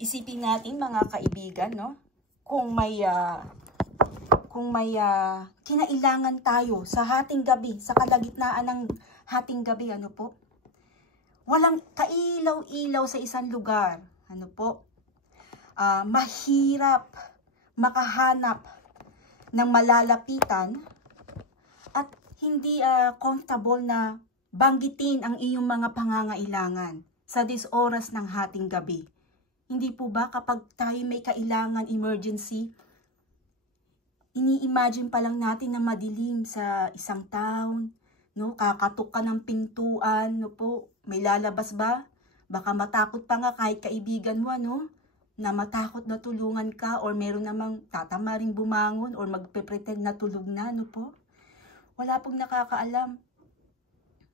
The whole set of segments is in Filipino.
Isipin natin mga kaibigan, no? Kung may kinailangan tayo sa hating gabi, sa kalagitnaan ng hating gabi, ano po? Walang kailaw-ilaw sa isang lugar, ano po? Mahirap makahanap ng malalapitan at hindi comfortable na banggitin ang iyong mga pangangailangan sa oras ng hating gabi. Hindi po ba kapag tayo may kailangan, emergency, ini-imagine pa lang natin na madilim sa isang town, no? Kakatok ka ng pintuan, no po? May lalabas ba? Baka matakot pa nga kahit kaibigan mo, ano? Na matakot na tulungan ka or meron namang tatama rin bumangon or magpe-pretend na tulog na, no po? Wala pong nakakaalam.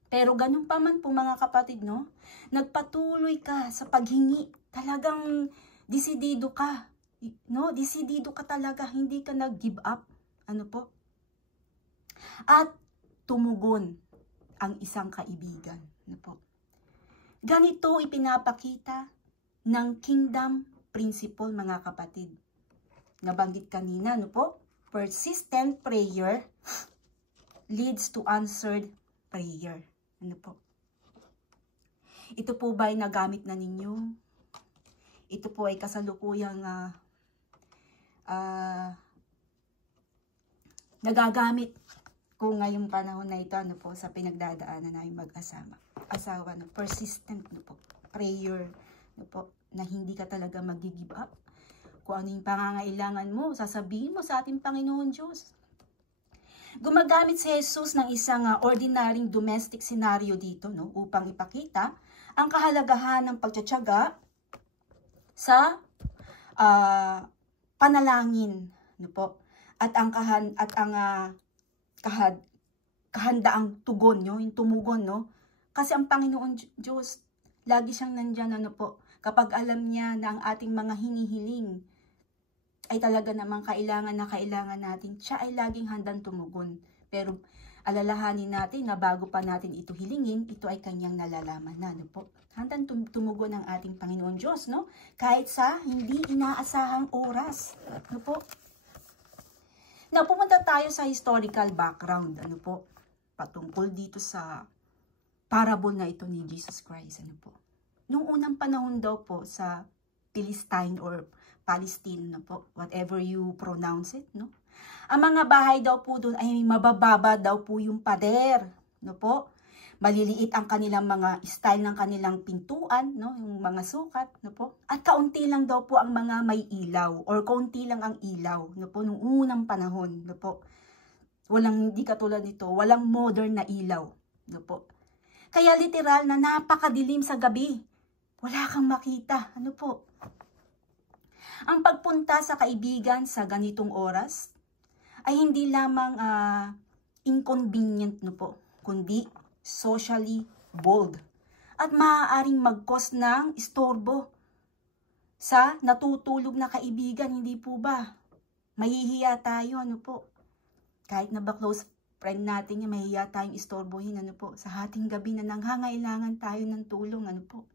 Pero ganun pa man po mga kapatid, no? Nagpatuloy ka sa paghingi. Talagang desidido ka. No? Desidido ka talaga. Hindi ka nag-give up. Ano po? At tumugon ang isang kaibigan. Ano po? Ganito ipinapakita ng kingdom principle mga kapatid. Nabanggit kanina, ano po? Persistent prayer leads to answered prayer. Ano po? Ito po ba ay nagamit na ninyo? Ito po ay kasalukuyang nagagamit ko ngayong panahon na ito, ano po, sa pinagdadaanan namin mag-asawa, no? Persistent, no po, prayer, no po, na hindi ka talaga mag-give up. Kung ano yung pangangailangan mo, sasabihin mo sa ating Panginoon Diyos. Gumagamit si Jesus ng isang ordinaryong domestic scenario dito, no, upang ipakita ang kahalagahan ng pagtitiyaga sa panalangin, no po, at ang kahandaang tugon, no, yung tumugon, no, kasi ang Panginoon Diyos lagi siyang nandyan, ano po, kapag alam niya na ang ating mga hinihiling ay talaga namang kailangan natin, siya ay laging handang tumugon. Pero alalahanin natin na bago pa natin ito hilingin, ito ay kanyang nalalaman na, no po. Handang tumugon ang ating Panginoon Diyos, no? Kahit sa hindi inaasahang oras, no po. Now, pumunta tayo sa historical background, ano po, patungkol dito sa parable na ito ni Jesus Christ, ano po. Noong unang panahon daw po sa Palestine or Palestine, no po, whatever you pronounce it, no? Ang mga bahay daw po doon ay mabababa daw po yung pader, no po? Maliliit ang kanilang mga style ng kanilang pintuan, no? Yung mga sukat, no po? At kaunti lang daw po ang mga may ilaw or kaunti lang ang ilaw, no po, nung unang panahon, no po? Hindi katulad nito, walang modern na ilaw, no po? Kaya literal na napakadilim sa gabi. Wala kang makita, ano po? Ang pagpunta sa kaibigan sa ganitong oras ay hindi lamang inconvenient, no po, kundi socially bold at maaaring mag-cause ng istorbo sa natutulog na kaibigan, hindi po ba? Mahihiya tayo, ano po? Kahit na ba close friend natin yung mahihiya tayong istorbohin, ano po? Sa hating gabi na nanghangailangan tayo ng tulong, ano po?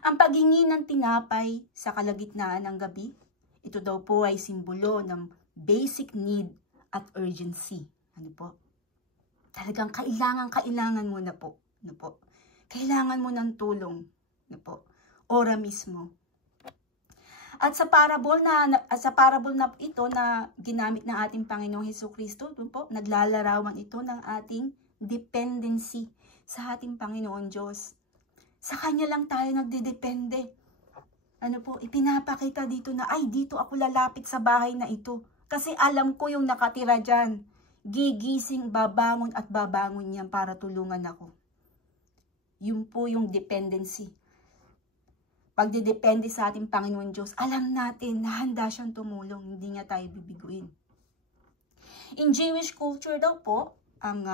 Ang paghingi ng tinapay sa kalagitnaan ng gabi, ito daw po ay simbolo ng basic need at urgency. Ano po? Talagang kailangan mo na po. Ano po? Kailangan mo ng tulong. Ano po? Ora mismo. At sa parable na ito na ginamit ng ating Panginoong Hesukristo, ano po? Naglalarawan ito ng ating dependency sa ating Panginoon Diyos. Sa Kanya lang tayo nagdedepende. Ano po, ipinapakita dito na, ay, dito ako lalapit sa bahay na ito. Kasi alam ko yung nakatira dyan. Gigising, babangon at babangon yan para tulungan ako. Yun po yung dependency. Pagdedepende sa ating Panginoon Diyos, alam natin na handa siyang tumulong. Hindi niya tayo bibiguin. In Jewish culture daw po, ang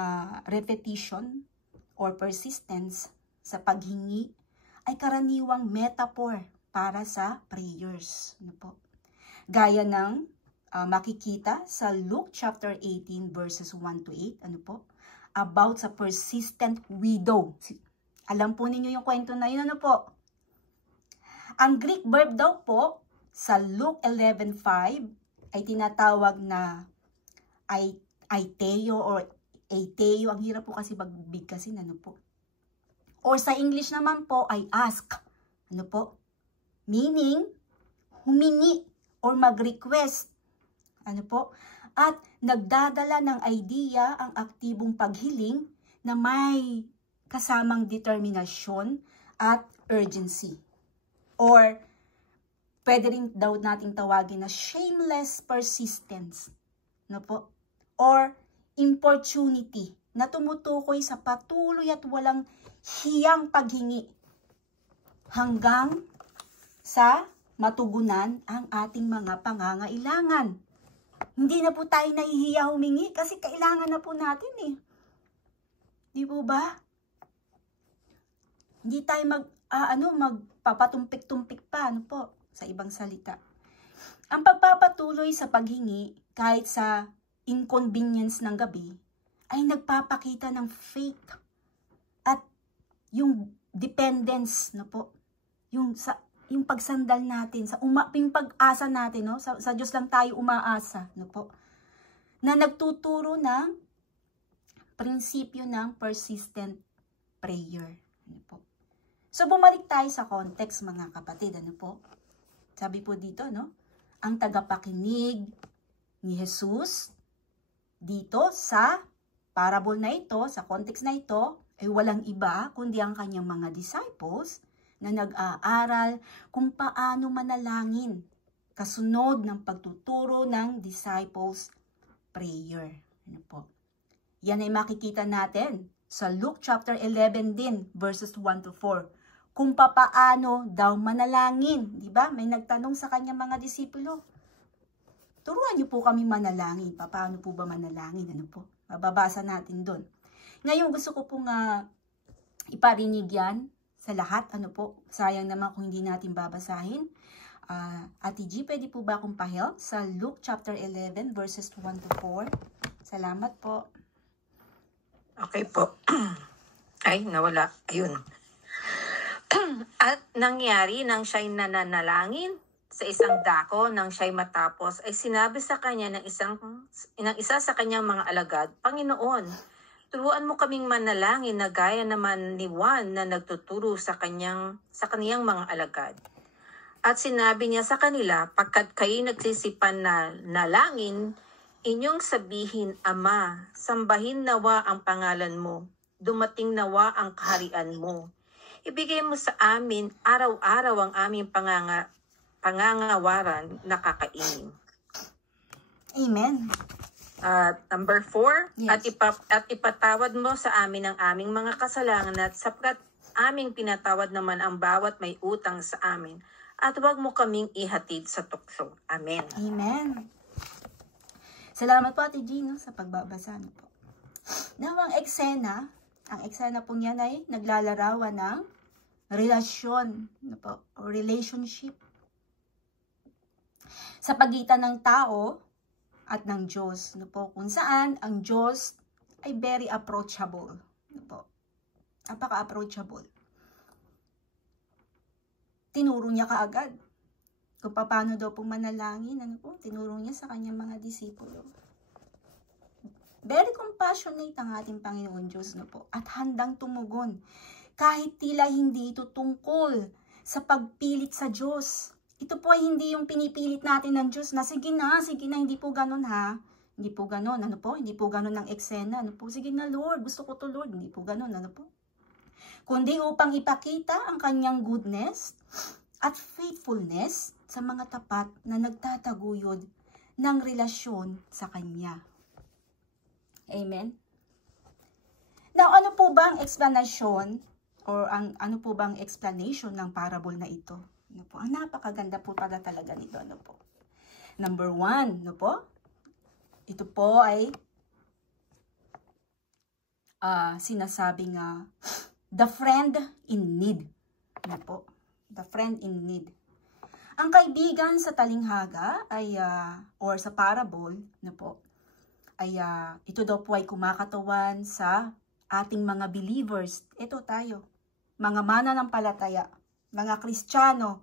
repetition or persistence sa paghingi ay karaniwang metaphor para sa prayers. Ano po? Gaya ng makikita sa Luke chapter 18 verses 1 to 8. Ano po? About sa persistent widow. Alam po ninyo yung kwento na yun, ano po? Ang Greek verb daw po sa Luke 11:5 ay tinatawag na aiteo or aiteo. Ang hirap po kasi magbigkasin, ano po. Or sa English naman po ay ask. Ano po? Meaning, humingi or mag-request. Ano po? At nagdadala ng idea ang aktibong paghiling na may kasamang determinasyon at urgency. Or, pwede rin daw nating tawagin na shameless persistence. No po? Or, importunity na tumutukoy sa patuloy at walang hiyang paghingi hanggang sa matugunan ang ating mga pangangailangan. Hindi na po tayo nahihiya humingi kasi kailangan na po natin eh. Di po ba? Hindi tayo magpapatumpik-tumpik pa, ano po, sa ibang salita. Ang pagpapatuloy sa paghingi, kahit sa inconvenience ng gabi, ay nagpapakita ng faith at yung dependence, no po, yung pagsandal natin, yung pag-asa natin, no, sa Diyos lang tayo umaasa, no po, na nagtuturo ng prinsipyo ng persistent prayer, ano po. So, bumalik tayo sa context, mga kapatid, ano po? Sabi po dito, no? Ang tagapakinig ni Jesus dito sa parable na ito, sa context na ito, ay walang iba kundi ang kanyang mga disciples na nag-aaral kung paano manalangin kasunod ng pagtuturo ng disciples prayer. Ano po? Yan ay makikita natin sa Luke chapter 11 din, verses 1 to 4. Kung papaano daw manalangin. Diba? May nagtanong sa kanyang mga disipulo. Turuan niyo po kami manalangin. Paano po ba manalangin? Ano po? Mababasa natin doon. Ngayon gusto ko pong iparinig yan sa lahat. Ano po? Sayang naman kung hindi natin babasahin. Ate G, pwede po ba akong pa-help sa Luke chapter 11 verses 1 to 4? Salamat po. Okay po. Ay, nawala. Ayun. At nangyari nang siya'y nananalangin sa isang dako, nang siya'y matapos, ay sinabi sa kanya ng isa sa kanyang mga alagad, Panginoon, turuan mo kaming manalangin na gaya naman ni Juan na nagtuturo sa kaniyang mga alagad. At sinabi niya sa kanila, pagkat kayo nagsisipan na nalangin, inyong sabihin, Ama, sambahin nawa ang pangalan mo, dumating nawa ang kaharian mo. Ibigay mo sa amin araw-araw ang aming pangangawaran na kakainin. Amen. Number 4, yes. at ipatawad mo sa amin ang aming mga kasalanan at sapagkat aming pinatawad naman ang bawat may utang sa amin. At huwag mo kaming ihatid sa tukso. Amen. Amen. Salamat po Ate Gino sa pagbabasa niyo po. Now, ang eksena po niyan ay naglalarawan ng relasyon, ano po, o relationship sa pagitan ng tao at ng Diyos, ano po, kung saan ang Diyos ay very approachable, ano po, napaka-approachable. Tinuro niya kaagad kung paano daw pong manalangin, ano po, tinuro niya sa kanyang mga disipulo. Very compassionate ang ating Panginoon Diyos, no po, at handang tumugon. Kahit tila hindi ito tungkol sa pagpilit sa Diyos. Ito po ay hindi yung pinipilit natin ng Diyos na sige na, hindi po ganun ha. Hindi po ganun, ano po? Hindi po ganun ang eksena, ano po? Sige na Lord, gusto ko to Lord. Hindi po ganun, ano po? Kundi upang ipakita ang kanyang goodness at faithfulness sa mga tapat na nagtataguyod ng relasyon sa Kanya. Amen? Now, ano po ba ang explanation or ano po ba ang explanation ng parable na ito? Ano po? Ang napakaganda po pala talaga nito. Ano po? Number 1, ano po? Ito po ay sinasabing the friend in need. Ano po? The friend in need. Ang kaibigan sa talinghaga ay, or sa parable, ano po, ay ito daw po ay kumakatawan sa ating mga believers. Ito tayo, mga mananampalataya, mga Kristiyano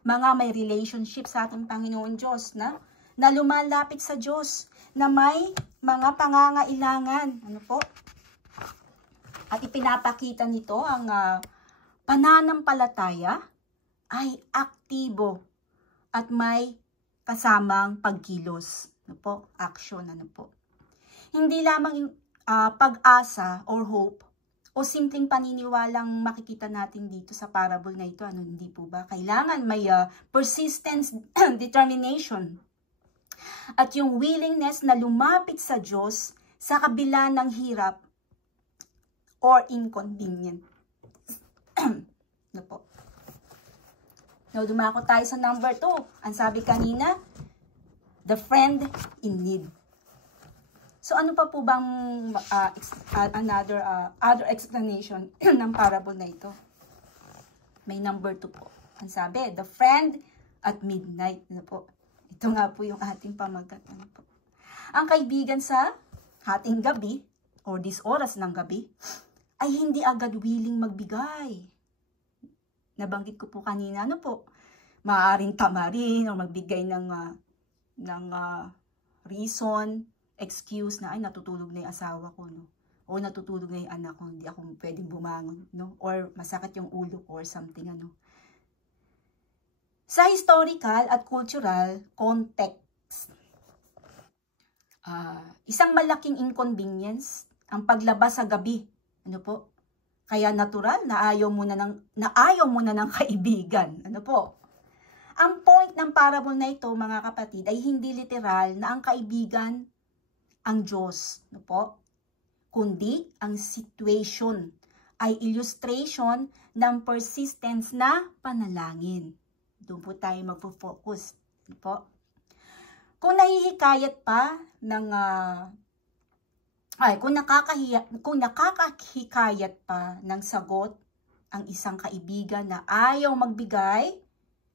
mga may relationship sa ating Panginoon Diyos na lumalapit sa Diyos, na may mga pangangailangan. Ano po? At ipinapakita nito ang pananampalataya ay aktibo at may kasamang pagkilos. Ano po? Action. Ano po? Hindi lamang pag-asa or hope o simpleng paniniwalang makikita natin dito sa parable na ito. Ano, hindi po ba? Kailangan may persistence, determination, at yung willingness na lumapit sa Diyos sa kabila ng hirap or inconvenient. Ano po? Now, dumako tayo sa number 2. Ang sabi kanina, the friend in need. So, ano pa po bang other explanation ng parable na ito? May number 2 po. Ang sabi, the friend at midnight. Ano po? Ito nga po yung ating pamagat. Ano po? Ang kaibigan sa hating gabi, or this oras ng gabi, ay hindi agad willing magbigay. Nabanggit ko po kanina, ano po? Maaaring tamarin o magbigay ng reason, excuse na, ay, natutulog na yung asawa ko, no? O natutulog na yung anak ko, hindi ako pwedeng bumangon, no? Or masakit yung ulo ko or something, ano? Sa historical at cultural context, isang malaking inconvenience ang paglabas sa gabi. Ano po? Kaya natural na ayaw mo na ng kaibigan. Ano po? Ang point ng parable na ito, mga kapatid, ay hindi literal na ang kaibigan ang Diyos. Ano po? Kundi ang situation ay illustration ng persistence na panalangin. Doon po tayo magpo-focus. Ano po? Kung nahihikayat pa ng kung nakakahikayat pa ng sagot ang isang kaibigan na ayaw magbigay,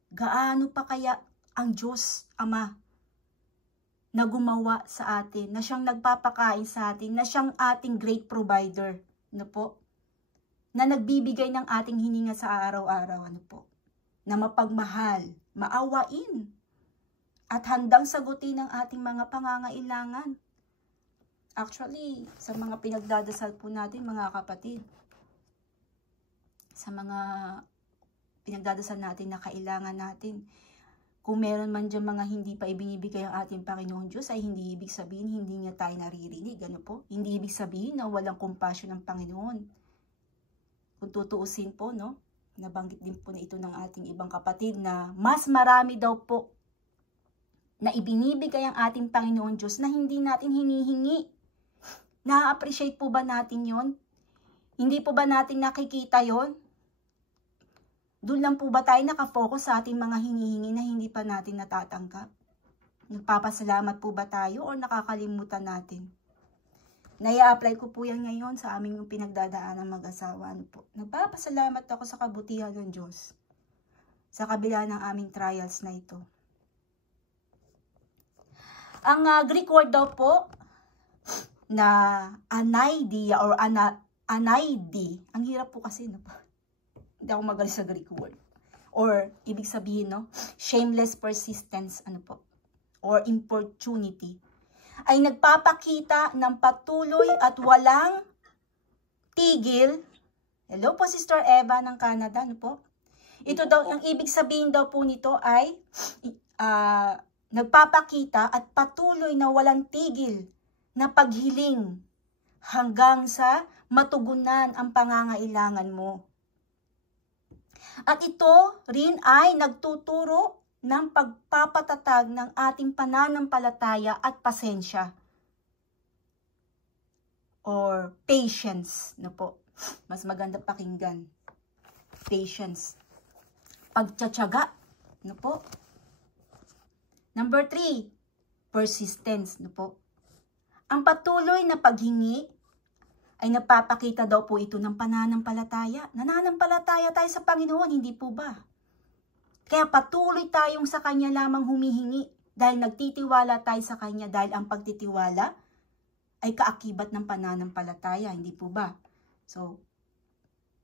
gaano pa kaya ang Diyos Ama na gumawa sa atin, na siyang nagpapakain sa atin, na siyang ating great provider, ano po? Na nagbibigay ng ating hininga sa araw-araw, ano po? Na mapagmahal, maawain, at handang sagutin ang ating mga pangangailangan. Actually, sa mga pinagdadasal po natin, mga kapatid, sa mga pinagdadasal natin na kailangan natin, kung meron man dyan mga hindi pa ibinibigay ang ating Panginoon Diyos, ay hindi ibig sabihin hindi niya tayo naririnig. Ano po? Hindi ibig sabihin na walang compassion ng Panginoon. Kung tutuusin po, no? Nabanggit din po na ito ng ating ibang kapatid na mas marami daw po na ibinibigay ang ating Panginoon Diyos na hindi natin hinihingi. Na-appreciate po ba natin yon? Hindi po ba natin nakikita yon? Doon lang po ba tayo nakafocus sa ating mga hinihingi na hindi pa natin natatanggap? Nagpapasalamat po ba tayo o nakakalimutan natin? Nai-apply ko po yan ngayon sa aming pinagdadaan ng mag-asawa. Ano po? Nagpapasalamat ako sa kabutihan ng Diyos sa kabila ng aming trials na ito. Ang Greek word daw po na anaidia or anaidi. Ang hirap po kasi, no? Hindi ako magaling sa Greek word. Or, ibig sabihin, no? Shameless persistence, ano po? Or importunity. Ay nagpapakita ng patuloy at walang tigil. Hello po, Sister Eva ng Canada, ano po? Ito daw, ang ibig sabihin daw po nito ay nagpapakita at patuloy na walang tigil na paghiling hanggang sa matugunan ang pangangailangan mo. At ito rin ay nagtuturo ng pagpapatatag ng ating pananampalataya at pasensya. Or patience, no po. Mas maganda pakinggan. Patience. Pagtsatsaga, no po. Number 3, persistence, no po. Ang patuloy na paghingi ay napapakita daw po ito ng pananampalataya. Nananampalataya tayo sa Panginoon, hindi po ba? Kaya patuloy tayong sa Kanya lamang humihingi dahil nagtitiwala tayo sa Kanya dahil ang pagtitiwala ay kaakibat ng pananampalataya, hindi po ba? So,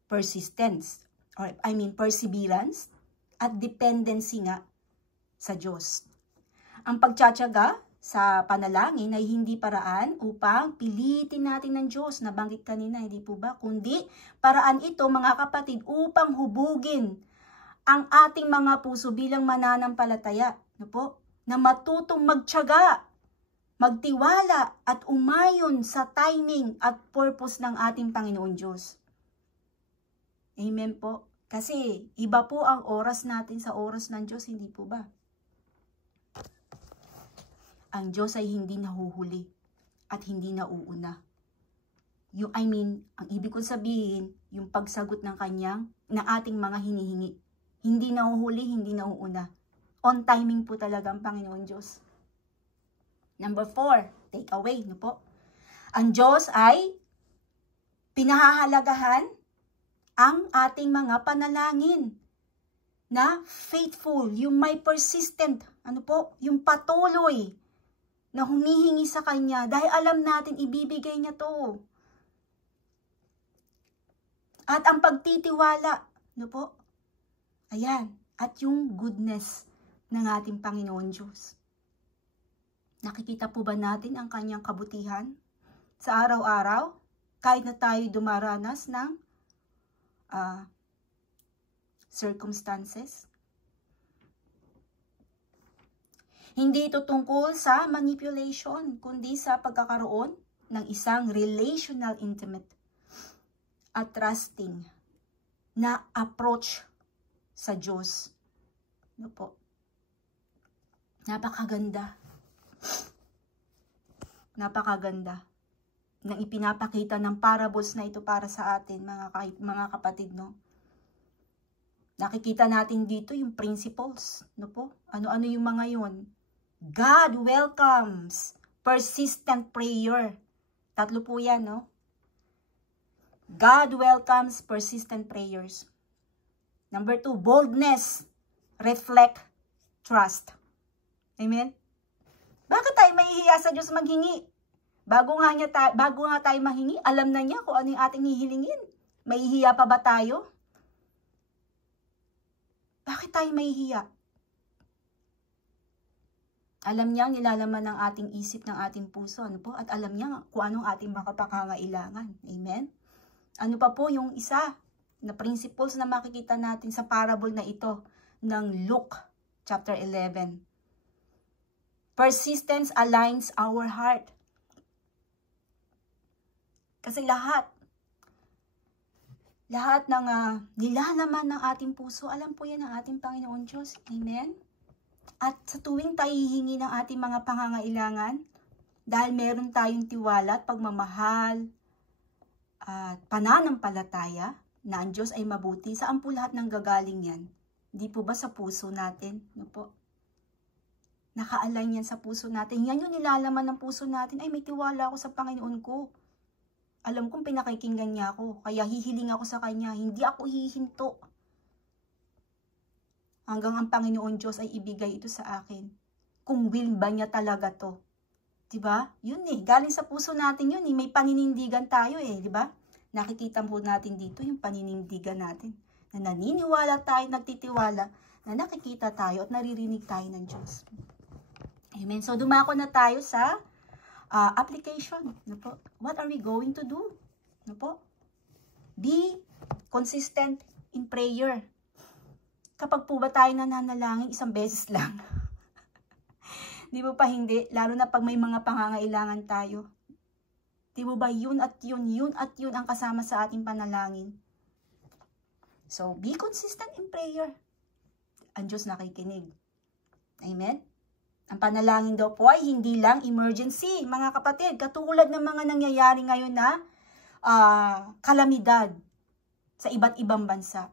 persistence, or perseverance, at dependency nga sa Diyos. Ang pagtsatsaga sa panalangin ay hindi paraan upang pilitin natin ng Diyos, nabanggit kanina, hindi po ba? Kundi paraan ito, mga kapatid, upang hubugin ang ating mga puso bilang mananampalataya, no po? Na matutong magtyaga, magtiwala at umayon sa timing at purpose ng ating Panginoon Diyos. Amen po. Kasi iba po ang oras natin sa oras ng Diyos, hindi po ba? Ang Diyos ay hindi nahuhuli at hindi nauuna. Ang ibig kong sabihin, yung pagsagot ng ating mga hinihingi. Hindi nahuhuli, hindi nauuna. On timing po talaga ang Panginoon Diyos. Number 4, take away, no po? Ang Diyos ay pinahahalagahan ang ating mga panalangin na faithful, yung may persistent, yung patuloy na humihingi sa Kanya dahil alam natin ibibigay niya to. At ang pagtitiwala, ayan, at yung goodness ng ating Panginoon Diyos. Nakikita po ba natin ang Kanyang kabutihan sa araw-araw kahit na tayo dumaranas ng circumstances? Hindi ito tungkol sa manipulation, kundi sa pagkakaroon ng isang relational, intimate at trusting na approach sa Diyos. Napakaganda. Napakaganda ng ipinapakita ng parables na ito para sa atin, mga kapatid, no? Nakikita natin dito yung principles, Ano-ano yung mga yun? God welcomes persistent prayer. 3 po yan, no? God welcomes persistent prayers. Number 2, boldness, reflect, trust. Amen? Bakit tayo mahihiya sa Diyos maghingi? Bago nga tayo mahingi, alam na niya kung ano yung ating hihilingin. Mahihiya pa ba tayo? Bakit tayo mahihiya? Alam niya ang nilalaman ng ating isip, ng ating puso, At alam niya kung anong ating makapangangailangan. Amen? Ano pa po yung isa na principles na makikita natin sa parable na ito ng Luke chapter 11. Persistence aligns our heart. Kasi lahat ng nilalaman ng ating puso, alam po yan ng ating Panginoon Diyos. Amen? At sa tuwing tayo hihingi ng ating mga pangangailangan, dahil meron tayong tiwala at pagmamahal at pananampalataya na ang Diyos ay mabuti, saan po lahat ng gagaling yan? Di po ba sa puso natin? Naka-align yan sa puso natin. Yan yung nilalaman ng puso natin. Ay, may tiwala ako sa Panginoon ko. Alam kong pinakikinggan niya ako, kaya hihiling ako sa Kanya. Hindi ako hihinto hanggang ang Panginoon Diyos ay ibigay ito sa akin. Kung will ba niya talaga to. Diba? Yun galing sa puso natin yun May paninindigan tayo diba? Nakikita po natin dito yung paninindigan natin. Na naniniwala tayo, nagtitiwala, na nakikita tayo at naririnig tayo ng Diyos. Amen. So dumako na tayo sa application. What are we going to do? Be consistent in prayer. Kapag po ba tayo nananalangin, isang beses lang? Di ba pa hindi? Lalo na pag may mga pangangailangan tayo. Di ba yun at yun ang kasama sa ating panalangin? So, be consistent in prayer. Ang Diyos nakikinig. Amen? Ang panalangin daw po ay hindi lang emergency, mga kapatid. Katulad ng mga nangyayari ngayon na kalamidad sa iba't ibang bansa.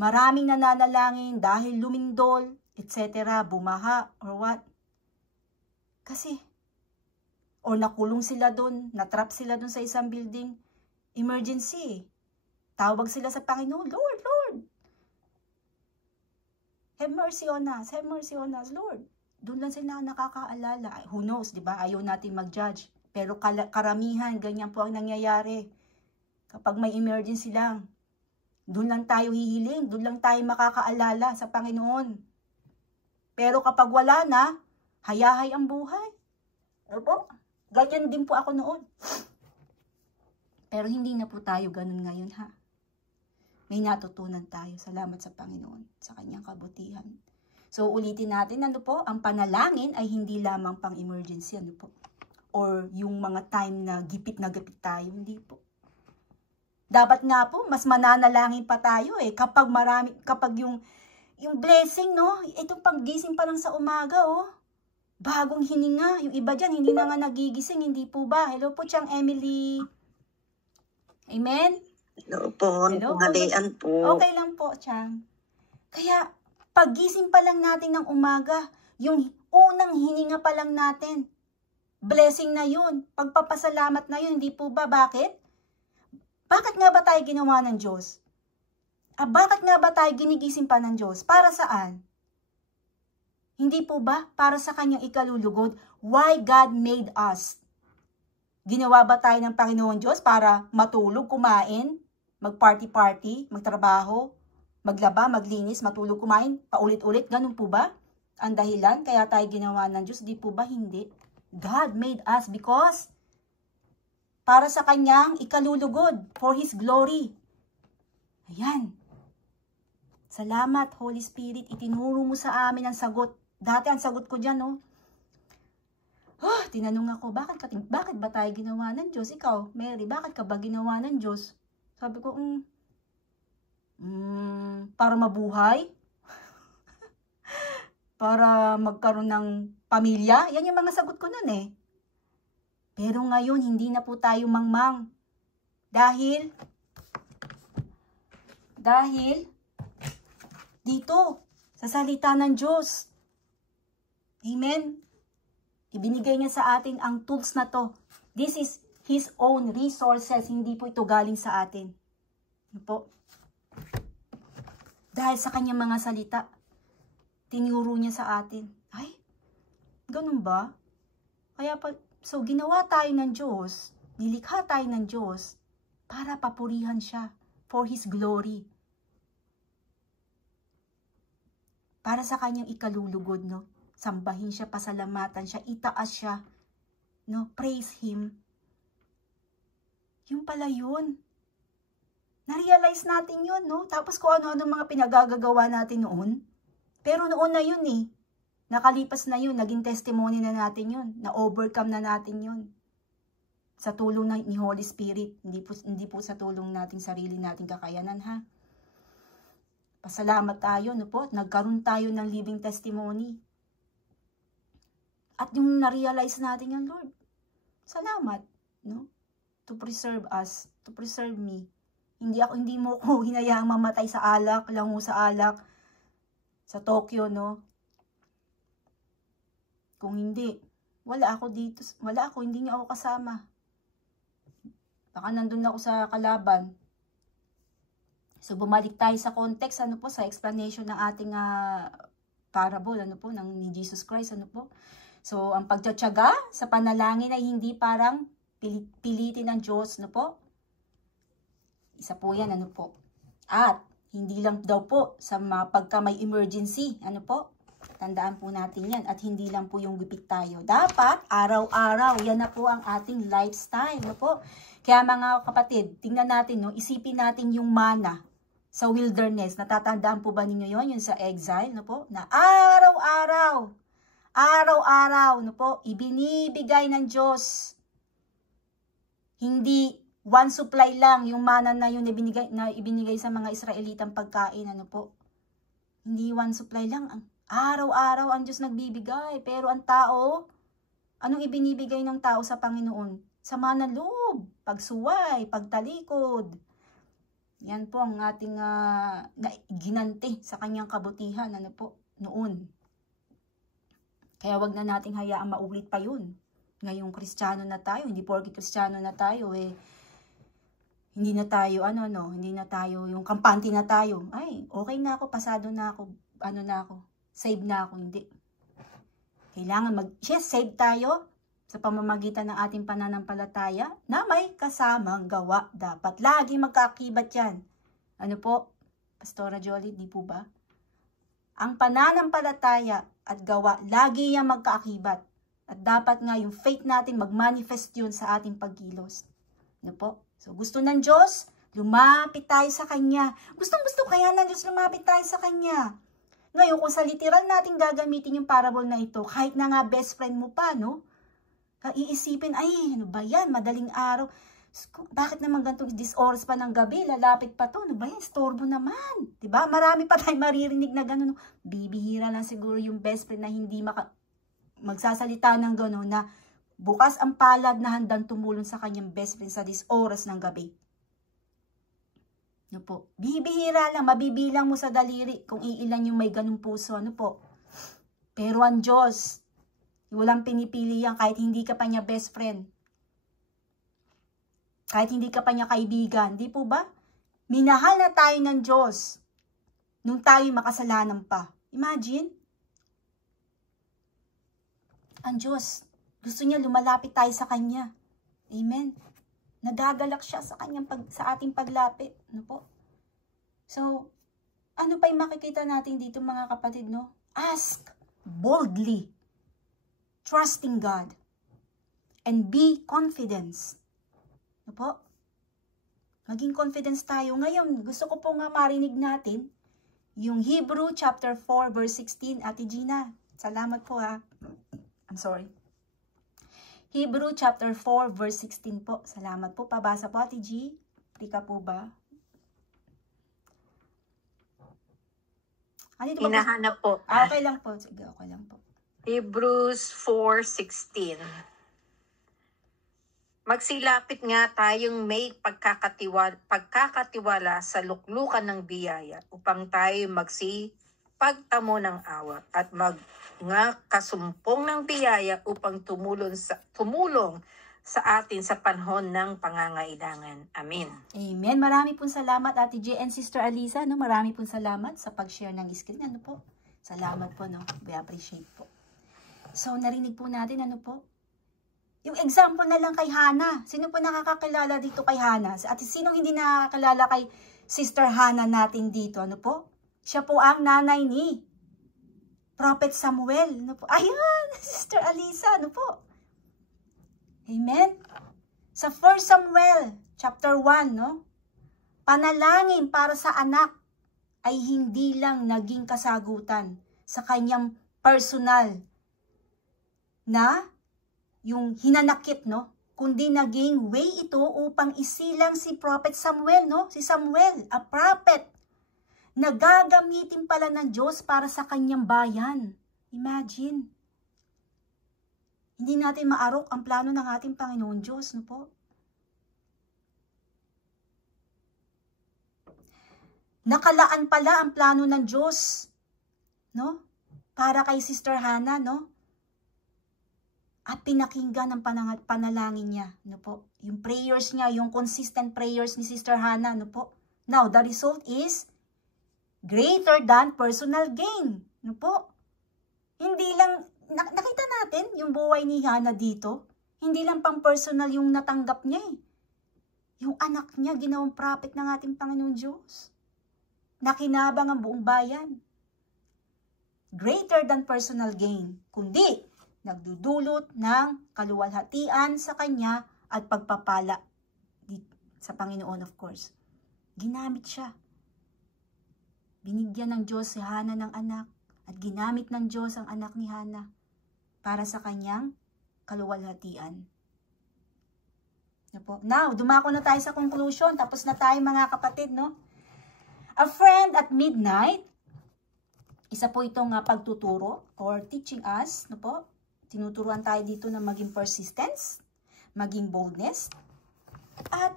Maraming nananalangin dahil lumindol, etc., bumaha, or what. Kasi, or nakulong sila doon, natrap sila doon sa isang building, emergency. Tawag sila sa Panginoon, Lord, have mercy on us, Lord. Doon lang sila nakakaalala. Who knows, di ba? Ayaw natin mag-judge. Pero karamihan, ganyan po ang nangyayari. Kapag may emergency lang, Doon lang tayo hihiling, doon lang tayo makakaalala sa Panginoon. Pero kapag wala na, hayahay ang buhay. Opo, ganyan din po ako noon. Pero hindi na po tayo ganun ngayon, ha. May natutunan tayo. Salamat sa Panginoon, sa kanyang kabutihan. So, ulitin natin, ano po, ang panalangin ay hindi lamang pang emergency, ano po. Or yung mga time na gipit tayo, hindi po. Dapat nga po, mas mananalangin pa tayo kapag yung blessing, no, itong paggising pa lang sa umaga, bagong hininga. Yung iba dyan, hindi na nga nagigising, hindi po ba? Hello po, Chang Emily. Amen? Hello po, halian po. Okay lang po, Chang. Kaya, paggising pa lang natin ng umaga, yung unang hininga pa lang natin, blessing na yun, pagpapasalamat na yun, hindi po ba? Bakit? Bakit nga ba tayo ginawa ng Diyos? Bakit nga ba tayo ginigising pa ng Diyos? Para saan? Hindi po ba? Para sa kanyang ikalulugod. Why God made us? Ginawa ba tayo ng Panginoon Diyos para matulog, kumain, mag-party-party, magtrabaho, maglaba, maglinis, matulog, kumain, paulit-ulit? Ganun po ba? Ang dahilan kaya tayo ginawa ng Diyos? Di po ba? Hindi. God made us because para sa kanyang ikalulugod, for His glory. Ayan. Salamat, Holy Spirit. Itinuro mo sa amin ang sagot. Dati ang sagot ko dyan, tinanong ako, bakit ba tayo ginawa ng Diyos? Ikaw, Mary, bakit ka ba ginawa ng Diyos? Sabi ko, para mabuhay? Para magkaroon ng pamilya? Yan yung mga sagot ko nun Pero ngayon, hindi na po tayo mangmang. Dahil dito, sa salita ng Diyos. Amen? Ibinigay niya sa atin ang tools na to. This is His own resources. Hindi po ito galing sa atin. Ano po? Dahil sa kanyang mga salita, tinuro niya sa atin. Ay, ganun ba? Kaya so, ginawa tayo ng Diyos, nilikha tayo ng Diyos para papurihan siya for His glory. Para sa kanyang ikalulugod, no? Sambahin siya, pasalamatan siya, itaas siya, no? Praise Him. Yung pala yun. Na-realize natin yun, no? Tapos kung ano-ano mga pinagagagawa natin noon. Pero noon na yun Nakalipas na yun, naging testimony na natin yun, na-overcome na natin yun. Sa tulong ni Holy Spirit, hindi po sa tulong nating sarili nating kakayanan, ha? Pasalamat tayo, no po? Nagkaroon tayo ng living testimony. At yung na-realize natin yan, Lord, salamat, no? To preserve us, to preserve me. Hindi mo ko hinayaang mamatay sa alak, lango sa alak, sa Tokyo, no? Kung hindi, wala ako dito. Hindi niya ako kasama. Baka nandun ako sa kalaban. So, bumalik tayo sa context, ano po, sa explanation ng ating parable, ano po, ni Jesus Christ, ano po. So, ang pagtsatsaga sa panalangin ay hindi parang pilitin ng Diyos, ano po. Isa po yan, ano po. At, hindi lang daw po sa pagka may emergency, ano po. Tandaan po natin yan. At hindi lang po yung gipit tayo. Dapat, araw-araw, yan na po ang ating lifestyle. No po? Kaya mga kapatid, tingnan natin, no? Isipin natin yung mana sa wilderness. Natatandaan po ba ninyo yon? Yung sa exile, no po? Na araw-araw, no po? Ibinibigay ng Diyos. Hindi one supply lang yung mana na yun na ibinigay sa mga Israelitang pagkain, ano po? Hindi one supply lang. Araw-araw ang Diyos nagbibigay. Pero ang tao, anong ibinibigay ng tao sa Panginoon? Sama ng loob, pagsuway, pagtalikod. Yan po ang ating ginanti sa kanyang kabutihan, ano po, noon. Kaya wag na nating hayaang maulit pa yun. Ngayong Kristiyano na tayo, hindi porke Kristiyano na tayo, hindi na tayo, hindi na tayo, yung kampante na tayo. Ay, okay na ako, pasado na ako, save na ako, hindi. Kailangan save tayo sa pamamagitan ng ating pananampalataya na may kasamang gawa. Dapat lagi magkaakibat yan. Ano po, Pastora Jolie, di po ba? Ang pananampalataya at gawa, lagi yung magkaakibat. At dapat nga yung faith natin mag-manifest yun sa ating pagkilos. Ano po? So gusto ng Diyos, lumapit tayo sa Kanya. Gustong-gusto kaya ng Diyos lumapit tayo sa Kanya. Ngayon, kung sa literal natin gagamitin yung parable na ito, kahit na nga best friend mo pa, no? Iisipin, ay, ano ba yan? Madaling araw. Bakit naman ganito, this oras pa ng gabi, lalapit pa to? Ano ba yan? Storbo naman. Diba? Marami pa tayong maririnig na gano'n. Bibihira lang siguro yung best friend na hindi magsasalita ng gano'n na bukas ang palad na handang tumulong sa kanyang best friend sa this oras ng gabi. Ano po? Bibihira lang, mabibilang mo sa daliri kung iilan yung may ganung puso. Ano po? Pero ang Diyos, walang pinipili yan kahit hindi ka pa niya best friend. Kahit hindi ka pa niya kaibigan. Di po ba? Minahal na tayo ng Diyos nung tayo makasalanan pa. Imagine. Ang Diyos, gusto niya lumalapit tayo sa Kanya. Amen. Nagagalak siya sa ating paglapit. Ano po? So, ano pa yung makikita natin dito mga kapatid, no? Ask boldly. Trusting God. And be confident. Ano po? Maging confidence tayo. Ngayon, gusto ko po nga marinig natin yung Hebrew chapter 4 verse 16. Ate Gina, salamat po ha. I'm sorry. Hebrew chapter 4 verse 16 po. Salamat po. Pabasa po Ate G. Prika po ba? Hinahanap po. Okay lang po. Sige, okay lang po. Hebrews 4:16. Magsilapit nga tayong may pagkakatiwala sa luklukan ng biyaya upang tayo magsipagtamo ng awa at kasumpong ng biyaya upang tumulong sa atin sa panahon ng pangangailangan. Amen. Amen. Marami pong salamat Ate J and Sister Alisa. No? Marami pong salamat sa pag-share ng screen. Ano po? Salamat po. No? We appreciate po. So, narinig po natin ano po? Yung example na lang kay Hannah. Sino po nakakakilala dito kay Hannah? At sinong hindi nakakilala kay Sister Hannah natin dito? Ano po? Siya po ang nanay ni Prophet Samuel. Ano po? Ayan! Sister Alisa. Ano po? Amen? Sa 1 Samuel chapter 1, no? Panalangin para sa anak ay hindi lang naging kasagutan sa kanyang personal na yung hinanakit, no? Kundi naging way ito upang isilang si Prophet Samuel, no? Si Samuel, a prophet, na gagamitin pala ng Diyos para sa kanyang bayan. Imagine. Hindi natin maarok ang plano ng ating Panginoon Diyos, no po? Nakalaan pala ang plano ng Diyos, no? Para kay Sister Hannah, no? At pinakinggan ang panalangin niya, no po? Yung prayers niya, yung consistent prayers ni Sister Hannah, no po? Now, the result is greater than personal gain, no po? Hindi lang, nakita natin yung buhay ni Hannah dito, hindi lang pang personal yung natanggap niya eh. Yung anak niya, ginawang prophet ng ating Panginoon Diyos. Nakinabang ang buong bayan. Greater than personal gain, kundi nagdudulot ng kaluwalhatian sa kanya at pagpapala sa Panginoon, of course. Ginamit siya. Binigyan ng Diyos si Hannah ng anak at ginamit ng Diyos ang anak ni Hannah para sa kanyang kaluwalhatian. Now, dumako na tayo sa conclusion. Tapos na tayo mga kapatid, no? A friend at midnight. Isa po itong pagtuturo or teaching us, no po? Tinuturuan tayo dito na maging persistence, maging boldness, at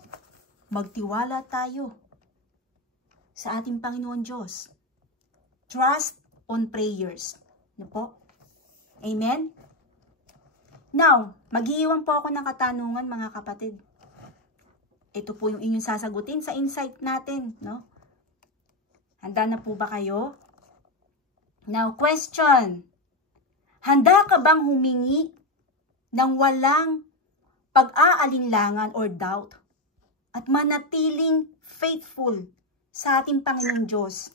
magtiwala tayo sa ating Panginoon Diyos. Trust on prayers. No po? Amen? Now, mag-iiwan po ako ng katanungan mga kapatid. Ito po yung inyong sasagutin sa insight natin, no? Handa na po ba kayo? Now, question. Handa ka bang humingi ng walang pag-aalinlangan or doubt at manatiling faithful sa ating Panginoon Diyos.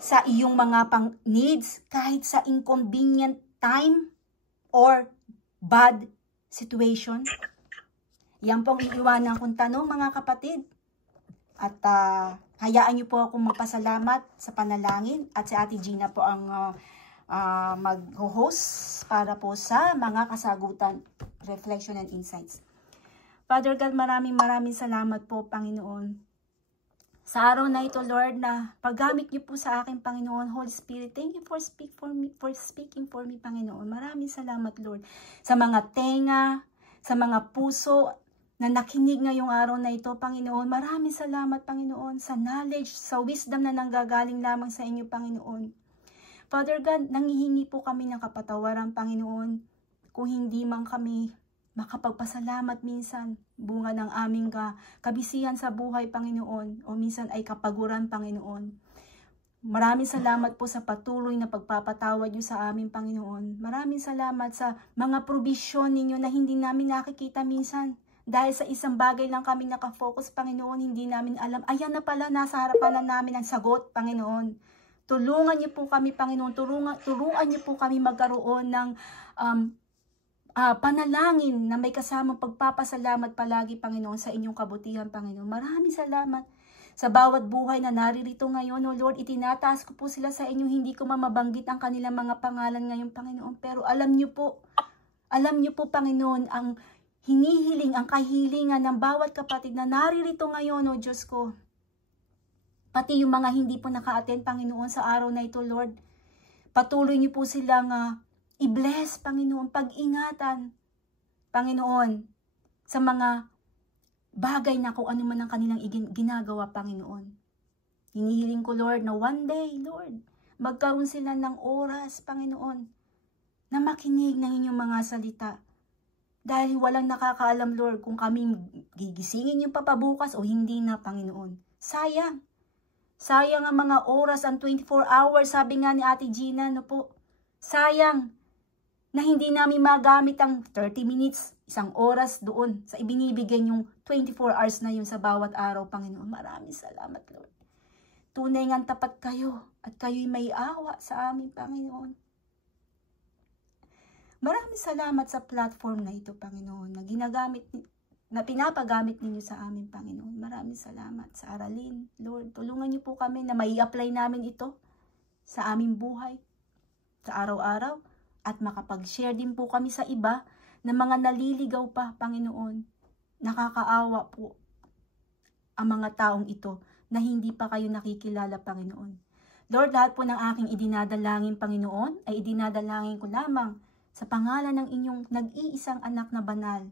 Sa iyong mga needs, kahit sa inconvenient time or bad situation. Yan pong iiwanan kong tanong, mga kapatid. At hayaan niyo po akong magpasalamat sa panalangin at si Ate Gina po ang mag-host para po sa mga kasagutan, reflection and insights. Father God, maraming salamat po, Panginoon. Sa araw na ito, Lord, na paggamit niyo po sa akin, Panginoon. Holy Spirit, thank you for speaking for me, Panginoon. Maraming salamat, Lord. Sa mga tenga, sa mga puso na nakinig ngayong araw na ito, Panginoon. Maraming salamat, Panginoon, sa knowledge, sa wisdom na nanggagaling lamang sa inyo, Panginoon. Father God, nangihingi po kami ng kapatawaran, Panginoon, kung hindi man kami makapagpasalamat minsan, bunga ng aming kabisihan sa buhay, Panginoon, o minsan ay kapaguran, Panginoon. Maraming salamat po sa patuloy na pagpapatawad niyo sa amin, Panginoon. Maraming salamat sa mga probisyon ninyo na hindi namin nakikita minsan. Dahil sa isang bagay lang kami nakafocus, Panginoon, hindi namin alam. Ayan na pala, nasa harapan na namin ang sagot, Panginoon. Tulungan niyo po kami, Panginoon. Turuan niyo po kami magkaroon ng panalangin na may kasamang pagpapasalamat palagi, Panginoon, sa inyong kabutihan, Panginoon. Maraming salamat sa bawat buhay na naririto ngayon, O Lord. Itinataas ko po sila sa inyo. Hindi ko mabanggit ang kanilang mga pangalan ngayon, Panginoon. Pero alam niyo po, Panginoon, ang hinihiling, ang kahilingan ng bawat kapatid na naririto ngayon, O Diyos ko. Pati yung mga hindi po naka-attend, Panginoon, sa araw na ito, Lord. Patuloy niyo po silang i-bless, Panginoon, pag-ingatan, Panginoon, sa mga bagay na kung ano man ang kanilang ginagawa, Panginoon. Hinihiling ko, Lord, na one day, Lord, magkaroon sila ng oras, Panginoon, na makinig ng inyong mga salita. Dahil walang nakakaalam, Lord, kung kami gigisingin yung papabukas o hindi na, Panginoon. Sayang. Sayang ang mga oras, ang 24 hours, sabi nga ni Ate Gina, no po. Sayang na hindi namin magamit ang 30 minutes, isang oras doon sa ibinibigay yung 24 hours na yun sa bawat araw, Panginoon. Maraming salamat, Lord. Tunay nga tapat kayo at kayo'y may awa sa amin, Panginoon. Maraming salamat sa platform na ito, Panginoon, na pinapagamit ninyo sa amin, Panginoon. Maraming salamat sa aralin, Lord. Tulungan niyo po kami na mai-apply namin ito sa aming buhay, sa araw-araw. At makapag-share din po kami sa iba na mga naliligaw pa, Panginoon. Nakakaawa po ang mga taong ito na hindi pa kayo nakikilala, Panginoon. Lord, lahat po ng aking idinadalangin, Panginoon, ay idinadalangin ko lamang sa pangalan ng inyong nag-iisang anak na banal,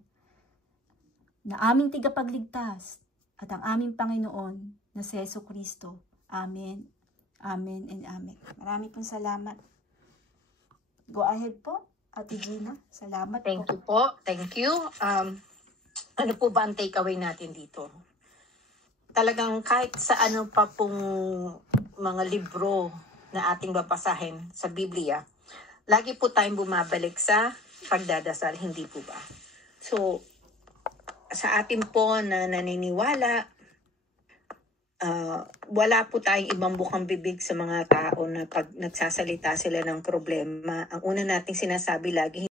na aming tigapagligtas at ang aming Panginoon na si Jesucristo. Amen, amen, and amen. Marami pong salamat. Go ahead po, Ate Gina. Salamat Thank po. you po. Thank you. Ano po ba ang takeaway natin dito? Talagang kahit sa ano pa pong mga libro na ating babasahin sa Biblia, lagi po tayong bumabalik sa pagdadasal, hindi po ba? So, sa atin po na naniniwala, wala po tayong ibang bukang bibig sa mga tao na pag nagsasalita sila ng problema. Ang una nating sinasabi lagi,